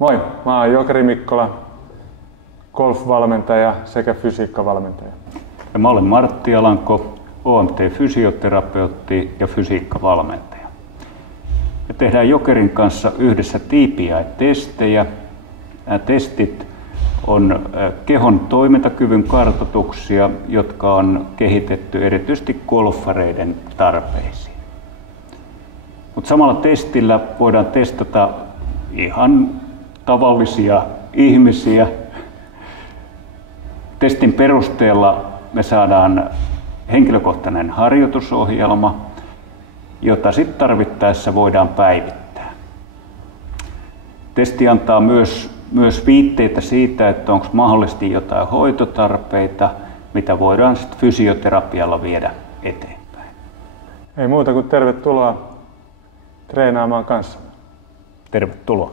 Moi, mä oon Jokeri Mikkola, golf-valmentaja sekä fysiikkavalmentaja. Ja mä olen Martti Alanko, OMT-fysioterapeutti ja fysiikkavalmentaja. Me tehdään Jokerin kanssa yhdessä TPI-testejä. Nämä testit on kehon toimintakyvyn kartoituksia, jotka on kehitetty erityisesti golfareiden tarpeisiin. Mutta samalla testillä voidaan testata ihan tavallisia ihmisiä. Testin perusteella me saadaan henkilökohtainen harjoitusohjelma, jota sitten tarvittaessa voidaan päivittää. Testi antaa myös viitteitä siitä, että onko mahdollisesti jotain hoitotarpeita, mitä voidaan sitten fysioterapialla viedä eteenpäin. Ei muuta kuin tervetuloa treenaamaan kanssamme. Tervetuloa.